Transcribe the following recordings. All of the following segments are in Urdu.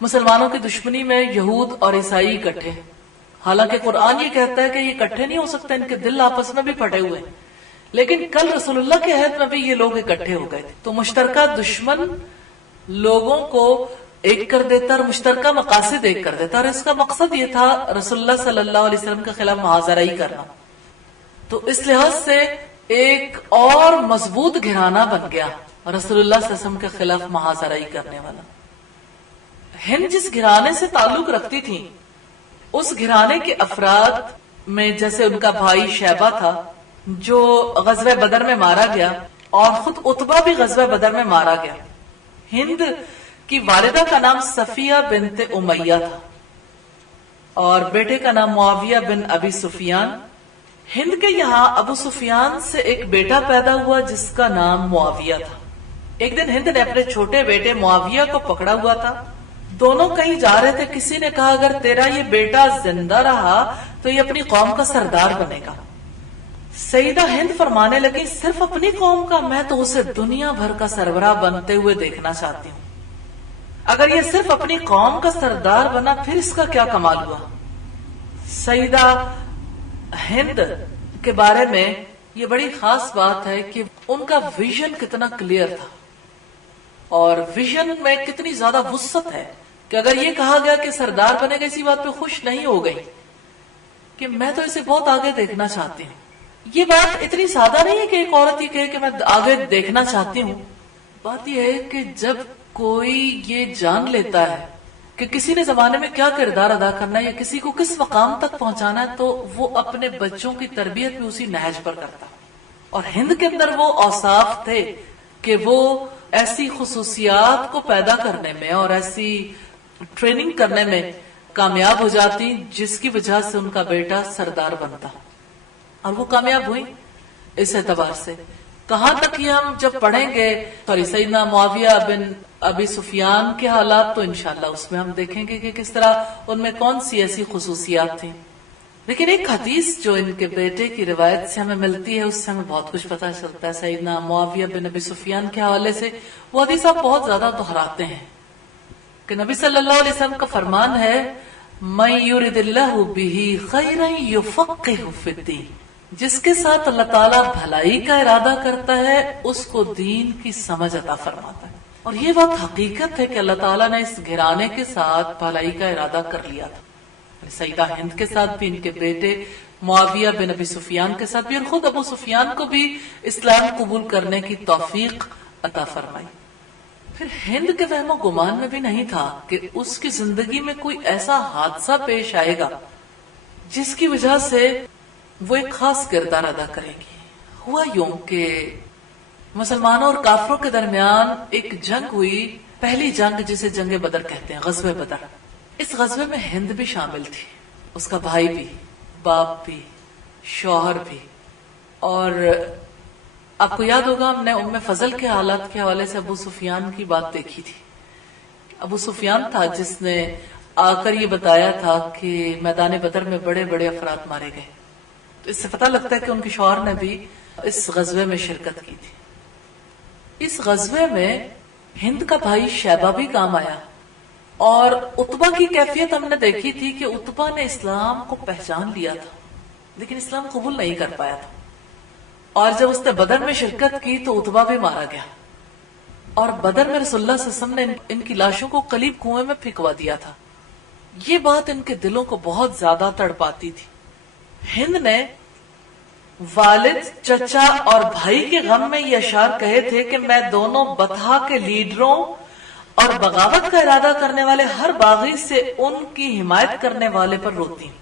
مسلمانوں کی دشمنی میں یہود اور عیسائی اکٹھے ہیں، حالانکہ قرآن یہ کہتا ہے کہ یہ اکٹھے نہیں ہو سکتے، ان کے دل آپس میں بھی پھٹے ہوئے ہیں، لیکن کل رسول اللہ کے عہد میں بھی یہ لوگ اکٹھے ہو گئے تھے۔ تو مشترکہ دشمن لوگوں کو ایک کر دیتا اور مشترکہ مقاصد ایک کر دیتا، اور اس کا مقصد یہ تھا رسول اللہ صلی اللہ علیہ وسلم کے خلاف محاذرائی کرنا۔ تو اس لحاظ سے ایک اور مضبوط گھرانہ بن گیا رسول اللہ صلی اللہ علیہ وسلم کے خلاف محاذرائی کرنے والا۔ ہند جس گھرانے سے تعلق رکھتی تھی، اس گھرانے کے افراد میں جیسے ان کا بھائی شیبہ تھا جو غزوہ بدر میں مارا گیا، اور خود عتبہ بھی غزوہ بدر میں مارا گیا۔ ہند کی والدہ کا نام صفیہ بنت امیہ تھا اور بیٹے کا نام معاویہ بن ابی سفیان۔ ہند کے یہاں ابو سفیان سے ایک بیٹا پیدا ہوا جس کا نام معاویہ تھا۔ ایک دن ہند نے اپنے چھوٹے بیٹے معاویہ کو پکڑا ہوا تھا، دونوں کہیں جا رہے تھے، کسی نے کہا اگر تیرا یہ بیٹا زندہ رہا تو یہ اپنی قوم کا سردار بنے گا۔ سیدہ ہند فرمانے لگی صرف اپنی قوم کا؟ میں تو اسے دنیا بھر کا سربراہ بنتے ہوئے دیکھنا چاہتی ہوں۔ اگر یہ صرف اپنی قوم کا سردار بنا پھر اس کا کیا کمال ہوا؟ سیدہ ہند کے بارے میں یہ بڑی خاص بات ہے کہ ان کا ویژن کتنا کلیئر تھا، اور ویژن میں کتنی زیادہ وسعت ہے کہ اگر یہ کہا گیا کہ سردار بنے گا، اسی بات پہ خوش نہیں ہو گئی کہ میں تو اسے بہت آگے دیکھنا چاہتی ہوں۔ یہ بات اتنی سادہ نہیں ہے کہ ایک عورت یہ کہے کہ میں آگے دیکھنا چاہتی ہوں۔ بات یہ ہے کہ جب کوئی یہ جان لیتا ہے کہ کسی نے زمانے میں کیا کردار ادا کرنا ہے یا کسی کو کس مقام تک پہنچانا ہے، تو وہ اپنے بچوں کی تربیت بھی اسی نہج پر کرتا۔ اور ہند کے اندر وہ اوصاف تھے کہ وہ ایسی خصوصیات کو پیدا کرنے میں اور ایسی ٹریننگ کرنے میں کامیاب ہو جاتی جس کی وجہ سے ان کا بیٹا سردار بنتا، اور وہ کامیاب ہوئی۔ اس اعتبار سے کہاں تک یہ ہم جب پڑھیں گے سیدنا معاویہ بن ابی سفیان کے حالات، تو انشاءاللہ اس میں ہم دیکھیں گے کہ کس طرح ان میں کون سی ایسی خصوصیات تھیں۔ لیکن ایک حدیث جو ان کے بیٹے کی روایت سے ہمیں ملتی ہے، اس سے ہمیں بہت کچھ پتہ چلتا ہے سیدنا معاویہ بن ابی سفیان کے حوالے سے۔ وہ حدیث آپ بہت زیادہ دہراتے ہیں کہ نبی صلی اللہ علیہ وسلم کا فرمان ہے مَن یُرِدِ اللَّهُ بِهِ خَیْرًا یُفَقِّهُ فِی الدِّینِ، جس کے ساتھ اللہ تعالیٰ بھلائی کا ارادہ کرتا ہے اس کو دین کی سمجھ عطا فرماتا ہے۔ اور یہ بات حقیقت ہے کہ اللہ تعالیٰ نے اس گھرانے کے ساتھ بھلائی کا ارادہ کر لیا تھا، سیدہ ہند کے ساتھ بھی، ان کے بیٹے معاویہ بن ابی سفیان کے ساتھ بھی، اور خود ابو سفیان کو بھی اسلام قبول کرنے کی توفیق عطا فرمائی۔ پھر ہند کے وہم و گمان میں بھی نہیں تھا کہ اس کی زندگی میں کوئی ایسا حادثہ پیش آئے گا جس کی وجہ سے وہ ایک خاص کردار ادا کرے گی۔ ہوا یوں کہ مسلمانوں اور کافروں کے درمیان ایک جنگ ہوئی، پہلی جنگ جسے جنگ بدر کہتے ہیں، غزوہ بدر۔ اس غزوے میں ہند بھی شامل تھی، اس کا بھائی بھی، باپ بھی، شوہر بھی۔ اور آپ کو یاد ہوگا ہم نے ام فضل کے حالات کے حوالے سے ابو سفیان کی بات دیکھی تھی۔ ابو سفیان تھا جس نے آ کر یہ بتایا تھا کہ میدان بدر میں بڑے بڑے افراد مارے گئے۔ تو اس سے پتہ لگتا ہے کہ ان کے شوہر نے بھی اس غزوے میں شرکت کی تھی۔ اس غزوے میں ہند کا بھائی شیبہ بھی کام آیا، اور عتبہ کی کیفیت ہم نے دیکھی تھی کہ عتبہ نے اسلام کو پہچان لیا تھا لیکن اسلام قبول نہیں کر پایا تھا، اور جب اس نے بدر میں شرکت کی تو عتبہ بھی مارا گیا، اور بدر میں رسول اللہ صلی اللہ علیہ وسلم نے ان کی لاشوں کو قلیب کنویں میں پھینکوا دیا تھا۔ یہ بات ان کے دلوں کو بہت زیادہ تڑپاتی تھی۔ ہند نے والد، چچا اور بھائی کے غم میں یہ اشعار کہے تھے کہ میں دونوں بطحا کے لیڈروں اور بغاوت کا ارادہ کرنے والے ہر باغی سے ان کی حمایت کرنے والے پر روتی ہوں۔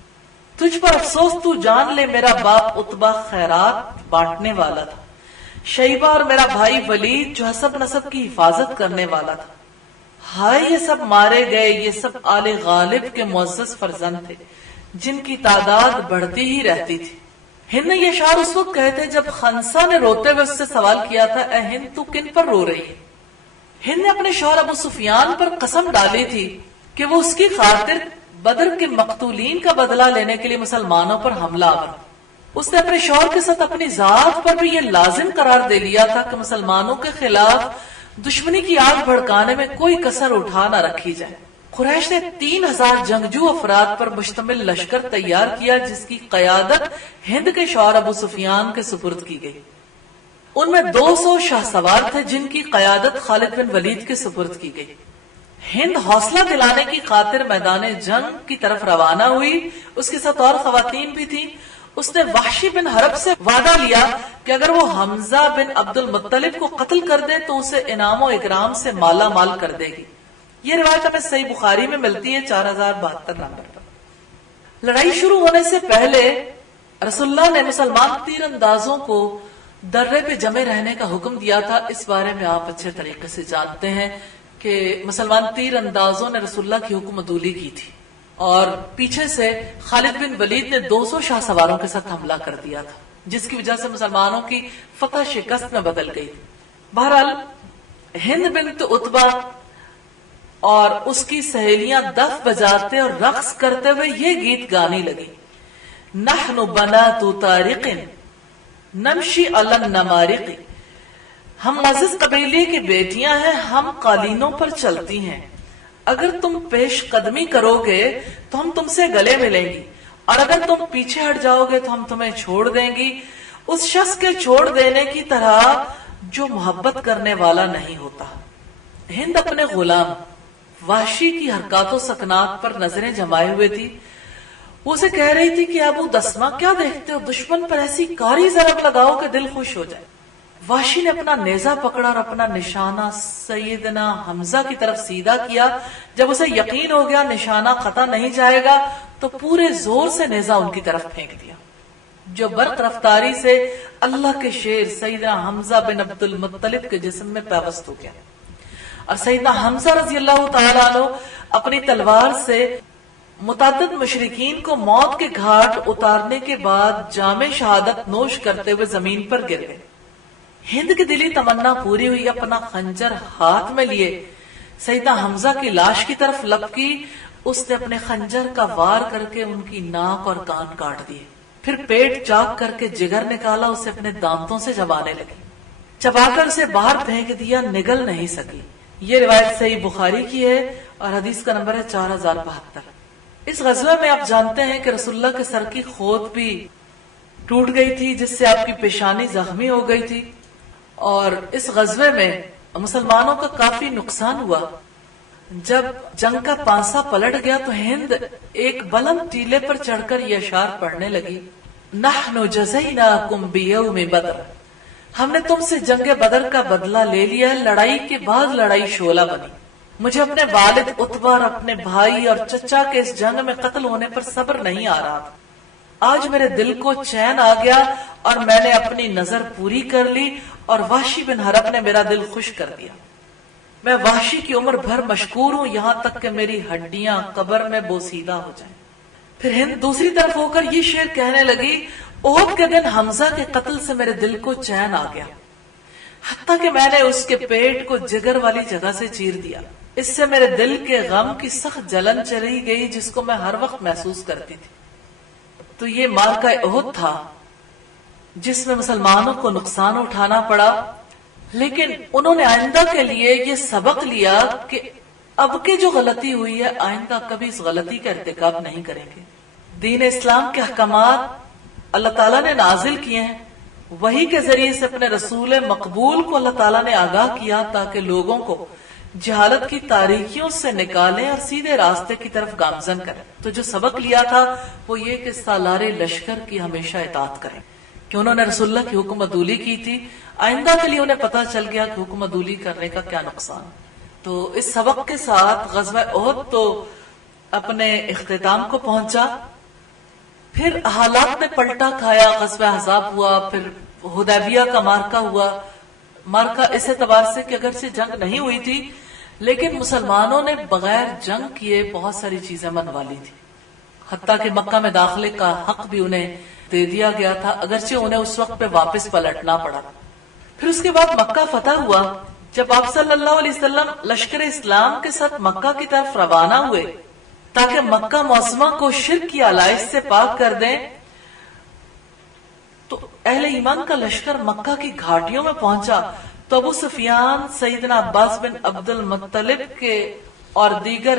تجھ پر افسوس، تو جان لے میرا باپ عتبہ خیرات بانٹنے والا تھا، شیبہ اور میرا بھائی ولید جو حسب نسب کی حفاظت کرنے والا تھا۔ ہائے یہ سب مارے گئے، یہ سب آل غالب کے معزز فرزند تھے جن کی تعداد بڑھتی ہی رہتی تھی۔ ہند نے یہ اشعار اس وقت کہے تھے جب خنسا نے روتے ہوئے اس سے سوال کیا تھا اے ہند تو کن پر رو رہی ہے؟ ہند نے اپنے شوہر ابو سفیان پر قسم ڈالی تھی کہ وہ اس کی خاطر بدر کے مقتولین کا بدلہ لینے کے لیے مسلمانوں پر حملہ آور۔ اس نے اپنے شوہر کے ساتھ اپنی ذات پر بھی یہ لازم قرار دے لیا تھا کہ مسلمانوں کے خلاف دشمنی کی آگ بھڑکانے میں کوئی کسر اٹھا نہ رکھی جائے۔ قریش نے 3000 جنگجو افراد پر مشتمل لشکر تیار کیا جس کی قیادت ہند کے شوہر ابو سفیان کے سپرد کی گئی. ان میں 200 شاہ سوار تھے جن کی قیادت خالد بن ولید کے سپرد کی گئی. ہند حوصلہ دلانے کی خاطر میدان جنگ کی طرف روانہ ہوئی. اس کے ساتھ اور خواتین بھی تھیں. اس نے وحشی بن حرب سے وعدہ لیا کہ اگر وہ حمزہ بن عبد المطلب کو قتل کر دے تو اسے انعام و اکرام سے مالا مال کر دے گی. یہ روایت ہمیں صحیح بخاری میں ملتی ہے 4072 نمبر پر. لڑائی شروع ہونے سے پہلے رسول اللہ نے مسلمان تیر اندازوں کو درے پہ جمے رہنے کا حکم دیا تھا. اس بارے میں آپ اچھے طریقے سے جانتے ہیں کہ مسلمان تیر اندازوں نے رسول اللہ کی حکم عدولی کی تھی اور پیچھے سے خالد بن ولید نے 200 شاہ سواروں کے ساتھ حملہ کر دیا تھا جس کی وجہ سے مسلمانوں کی فتح شکست میں بدل گئی. بہرحال ہند بنت عتبہ اور اس کی سہیلیاں دف بجاتے اور رقص کرتے ہوئے یہ گیت گانے لگی. نحن بنات طارق نمشی علی النمارق. ہم معزز قبیلے کی بیٹیاں ہیں, ہم قالینوں پر چلتی ہیں. اگر تم پیش قدمی کرو گے تو ہم تم سے گلے ملیں گی اور اگر تم پیچھے ہٹ جاؤ گے تو ہم تمہیں چھوڑ دیں گی, اس شخص کے چھوڑ دینے کی طرح جو محبت کرنے والا نہیں ہوتا. ہند اپنے غلام وحشی کی حرکات و سکنات پر نظریں جمائے ہوئے تھی. وہ اسے کہہ رہی تھی کہ ابو دسما کیا دیکھتے ہو, دشمن پر ایسی کاری ضرب لگاؤ کہ دل خوش ہو جائے. وحشی نے اپنا نیزہ پکڑا اور اپنا نشانہ سیدنا حمزہ کی طرف سیدھا کیا. جب اسے یقین ہو گیا نشانہ خطا نہیں جائے گا تو پورے زور سے نیزہ ان کی طرف پھینک دیا جو برق رفتاری سے اللہ کے شیر سیدنا حمزہ بن عبد المطلب کے جسم میں پیوست ہو گیا. اور سیدنا حمزہ رضی اللہ تعالیٰ عنہ اپنی تلوار سے متعدد مشرکین کو موت کے گھاٹ اتارنے کے بعد جام شہادت نوش کرتے ہوئے زمین پر گر گئے. ہند کی دلی تمنا پوری ہوئی. اپنا خنجر ہاتھ میں لیے سیدنا حمزہ کی لاش کی طرف لپکی. اس نے اپنے خنجر کا وار کر کے ان کی ناک اور کان کاٹ دیے. پھر پیٹ چاک کر کے جگر نکالا, اسے اپنے دانتوں سے چبانے لگی. چبا کر اسے باہر پھینک دیا, نگل نہیں سکی. یہ روایت صحیح بخاری کی ہے اور حدیث کا نمبر ہے 4072. اس غزوے میں آپ جانتے ہیں کہ رسول اللہ کے سر کی خود بھی ٹوٹ گئی تھی جس سے آپ کی پیشانی زخمی ہو گئی تھی. اور اس غزوے میں مسلمانوں کا کافی نقصان ہوا. جب جنگ کا پانسا پلٹ گیا تو ہند ایک بلند ٹیلے پر چڑھ کر یہ اشعار پڑھنے لگی. نحن جزیناکم بیوم بدر, ہم نے تم سے جنگ بدر کا بدلہ لے لیا. لڑائی کے بعد لڑائی شعلہ بنی. مجھے اپنے والد عتبہ اور اپنے بھائی اور چچا کے اس جنگ میں قتل ہونے پر صبر نہیں آ رہا تھا. آج میرے دل کو چین آ گیا اور میں نے اپنی نظر پوری کر لی اور وحشی بن حرب نے میرا دل خوش کر دیا. میں وحشی کی عمر بھر مشکور ہوں یہاں تک کہ میری ہڈیاں قبر میں بوسیدہ ہو جائیں. پھر ہند دوسری طرف ہو کر یہ شعر کہنے لگی. احد کے دن حمزہ کے قتل سے میرے دل کو چین آ گیا, حتیٰ کہ میں نے اس کے پیٹ کو جگر والی جگہ سے چیر دیا. اس سے میرے دل کے غم کی سخت جلن چلی گئی جس کو میں ہر وقت محسوس کرتی تھی. تو یہ مارکہ احد تھا جس میں مسلمانوں کو نقصان اٹھانا پڑا, لیکن انہوں نے آئندہ کے لیے یہ سبق لیا کہ اب کے جو غلطی ہوئی ہے آئندہ کبھی اس غلطی کا ارتکاب نہیں کریں گے. دین اسلام کے احکامات اللہ تعالیٰ نے نازل کیے ہیں, وہی کے ذریعے سے اپنے رسول مقبول کو اللہ تعالیٰ نے آگاہ کیا تاکہ لوگوں کو جہالت کی تاریکیوں سے نکالیں اور سیدھے راستے کی طرف گامزن کریں. تو جو سبق لیا تھا وہ یہ کہ سالار لشکر کی ہمیشہ اطاعت کریں, کہ انہوں نے رسول اللہ کی حکم عدولی کی تھی. آئندہ کے لیے انہیں پتا چل گیا کہ حکم عدولی کرنے کا کیا نقصان. تو اس سبق کے ساتھ غزوہ احد تو اپنے اختتام کو پہنچا. پھر حالات نے پلٹا کھایا. غزوہ احزاب ہوا, پھر حدیبیہ کا مارکہ ہوا. مارکہ اس اعتبار سے کہ اگرچہ جنگ نہیں ہوئی تھی لیکن مسلمانوں نے بغیر جنگ کیے بہت ساری چیزیں منوا لی تھی, حتیٰ کہ مکہ میں داخلے کا حق بھی انہیں دے دیا گیا تھا, اگرچہ انہیں اس وقت پہ واپس پلٹنا پڑا. پھر اس کے بعد مکہ فتح ہوا. جب آپ صلی اللہ علیہ وسلم لشکر اسلام کے ساتھ مکہ کی طرف روانہ ہوئے تاکہ مکہ معظمہ کو شرک کی آلائش سے پاک کر دیں, تو اہل ایمان کا لشکر مکہ کی گھاٹیوں میں پہنچا تو ابو سفیان سیدنا عباس بن عبد المطلب کے اور دیگر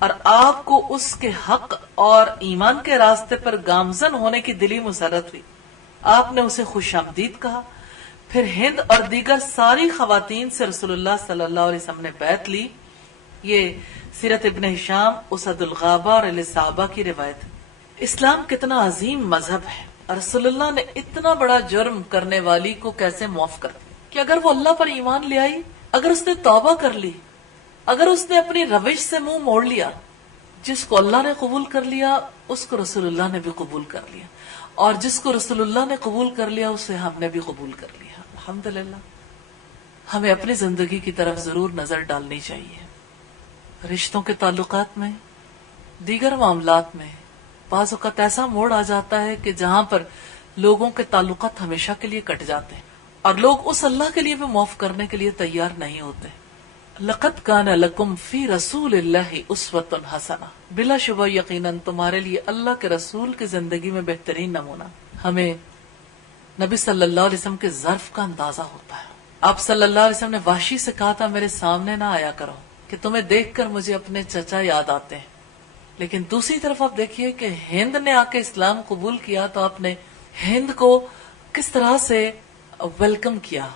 اور آپ کو اس کے حق اور ایمان کے راستے پر گامزن ہونے کی دلی مسرت ہوئی. آپ نے اسے خوش آمدید کہا. پھر ہند اور دیگر ساری خواتین سے رسول اللہ صلی اللہ علیہ وسلم نے بیعت لی. یہ سیرت ابن ہشام اسد الغابہ اور صحابہ کی روایت. اسلام کتنا عظیم مذہب ہے، رسول اللہ نے اتنا بڑا جرم کرنے والی کو کیسے معاف کر دیا کہ اگر وہ اللہ پر ایمان لے آئی، اگر اس نے توبہ کر لی، اگر اس نے اپنی روش سے منہ موڑ لیا، جس کو اللہ نے قبول کر لیا اس کو رسول اللہ نے بھی قبول کر لیا، اور جس کو رسول اللہ نے قبول کر لیا اسے ہم نے بھی قبول کر لیا. الحمدللہ. ہمیں اپنی زندگی کی طرف ضرور نظر ڈالنی چاہیے. رشتوں کے تعلقات میں، دیگر معاملات میں بعض اوقات ایسا موڑ آ جاتا ہے کہ جہاں پر لوگوں کے تعلقات ہمیشہ کے لیے کٹ جاتے ہیں اور لوگ اس اللہ کے لیے بھی معاف کرنے کے لیے تیار نہیں ہوتے. لقد کان لکم فی رسول اللہ اسوۃ حسنہ، بلا شبہ یقیناً تمہارے لیے اللہ کے رسول کی زندگی میں بہترین نمونہ. ہمیں نبی صلی اللہ علیہ وسلم کے ظرف کا اندازہ ہوتا ہے. آپ صلی اللہ علیہ وسلم نے وحشی سے کہا تھا میرے سامنے نہ آیا کرو کہ تمہیں دیکھ کر مجھے اپنے چچا یاد آتے ہیں. لیکن دوسری طرف آپ دیکھیے کہ ہند نے آ کے اسلام قبول کیا تو آپ نے ہند کو کس طرح سے ویلکم کیا،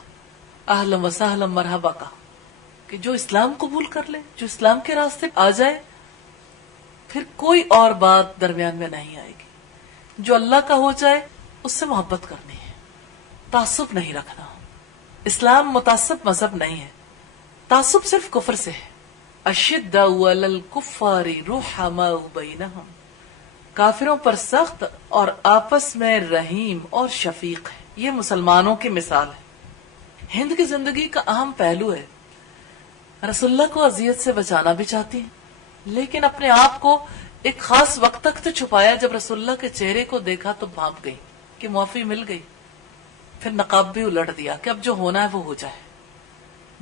اہلا و سہلا مرحبا کا، کہ جو اسلام قبول کر لے، جو اسلام کے راستے آ جائے، پھر کوئی اور بات درمیان میں نہیں آئے گی. جو اللہ کا ہو جائے اس سے محبت کرنی ہے، تعصب نہیں رکھنا. اسلام متعصب مذہب نہیں ہے. تعصب صرف کفر سے ہے. اشداء علی الکفار رحماء بینہم، کافروں پر سخت اور آپس میں رحیم اور شفیق ہے. یہ مسلمانوں کی مثال ہے. ہند کی زندگی کا اہم پہلو ہے. رسول اللہ کو اذیت سے بچانا بھی چاہتی ہیں، لیکن اپنے آپ کو ایک خاص وقت تک تو چھپایا. جب رسول اللہ کے چہرے کو دیکھا تو بھاپ گئی کہ معافی مل گئی. پھر نقاب بھی الٹ دیا کہ اب جو ہونا ہے وہ ہو جائے.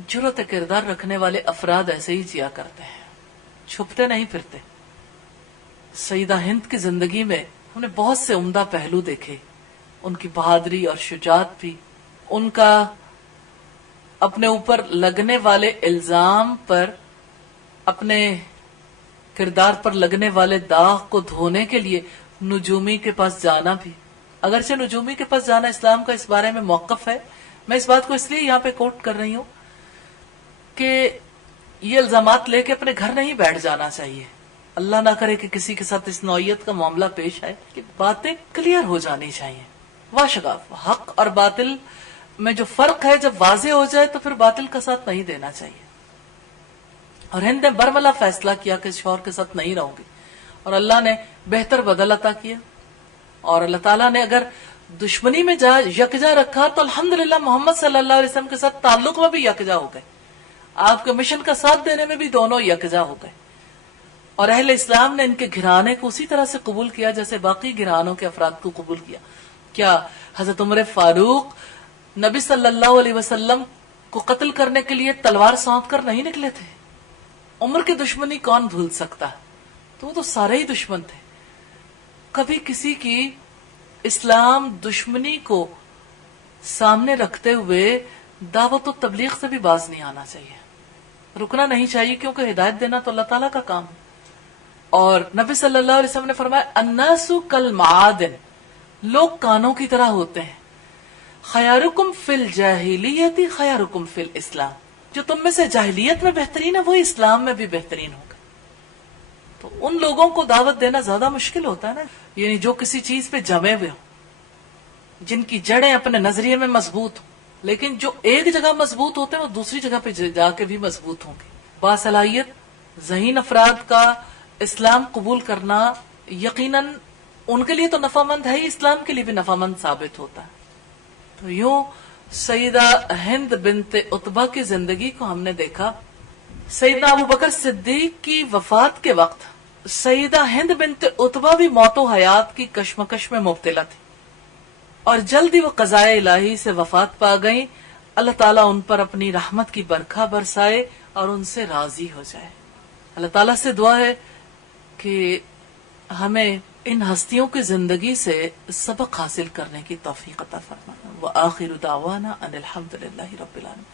جرأت کردار رکھنے والے افراد ایسے ہی جیا کرتے ہیں، چھپتے نہیں پھرتے. سیدہ ہند کی زندگی میں ہم نے بہت سے عمدہ پہلو دیکھے. ان کی بہادری اور شجاعت بھی، ان کا اپنے اوپر لگنے والے الزام پر، اپنے کردار پر لگنے والے داغ کو دھونے کے لیے نجومی کے پاس جانا بھی. اگرچہ نجومی کے پاس جانا اسلام کا اس بارے میں موقف ہے. میں اس بات کو اس لیے یہاں پہ کوٹ کر رہی ہوں کہ یہ الزامات لے کے اپنے گھر نہیں بیٹھ جانا چاہیے. اللہ نہ کرے کہ کسی کے ساتھ اس نوعیت کا معاملہ پیش آئے کہ باتیں کلیئر ہو جانی چاہیے. واشگاف حق اور باطل میں جو فرق ہے جب واضح ہو جائے تو پھر باطل کا ساتھ نہیں دینا چاہیے. اور ہند نے برملا فیصلہ کیا کہ شوہر کے ساتھ نہیں رہوں گی، اور اللہ نے بہتر بدل عطا کیا. اور اللہ تعالیٰ نے اگر دشمنی میں یکجا رکھا تو الحمدللہ محمد صلی اللہ علیہ وسلم کے ساتھ تعلق میں بھی یکجا ہو گئے. آپ کے مشن کا ساتھ دینے میں بھی دونوں یکجا ہو گئے. اور اہل اسلام نے ان کے گھرانے کو اسی طرح سے قبول کیا جیسے باقی گھرانوں کے افراد کو قبول کیا. کیا حضرت عمر فاروق نبی صلی اللہ علیہ وسلم کو قتل کرنے کے لیے تلوار سونپ کر نہیں نکلے تھے؟ عمر کی دشمنی کون بھول سکتا ہے؟ تو وہ تو سارے ہی دشمن تھے. کبھی کسی کی اسلام دشمنی کو سامنے رکھتے ہوئے دعوت و تبلیغ سے بھی باز نہیں آنا چاہیے، رکنا نہیں چاہیے، کیونکہ ہدایت دینا تو اللہ تعالیٰ کا کام ہے. اور نبی صلی اللہ علیہ وسلم نے فرمایا الناس کالمعادن، لوگ کانوں کی طرح ہوتے ہیں. خیارکم فی الجاہلیت خیارکم فی الاسلام، جو تم میں سے جاہلیت میں بہترین ہے وہی اسلام میں بھی بہترین ہوگا. تو ان لوگوں کو دعوت دینا زیادہ مشکل ہوتا ہے نا، یعنی جو کسی چیز پہ جمے ہوئے ہوں، جن کی جڑیں اپنے نظریے میں مضبوط ہوں، لیکن جو ایک جگہ مضبوط ہوتے ہیں وہ دوسری جگہ پہ جا کے بھی مضبوط ہوں گے. باصلاحیت ذہین افراد کا اسلام قبول کرنا یقیناً ان کے لیے تو نفع مند ہے ہی، اسلام کے لیے بھی نفع مند ثابت ہوتا ہے. تو یوں سیدہ ہند بنت عتبہ کی زندگی کو ہم نے دیکھا. سیدنا ابو بکر صدیق کی وفات کے وقت سیدہ ہند بنت عتبہ بھی موت و حیات کی کشمکش میں مبتلا تھی، اور جلدی وہ قضائے الہی سے وفات پا گئیں. اللہ تعالیٰ ان پر اپنی رحمت کی برکھا برسائے اور ان سے راضی ہو جائے. اللہ تعالیٰ سے دعا ہے کہ ہمیں ان ہستیوں کی زندگی سے سبق حاصل کرنے کی توفیق عطا فرمائے. وآخر دعوانا ان الحمد للہ رب العالمین.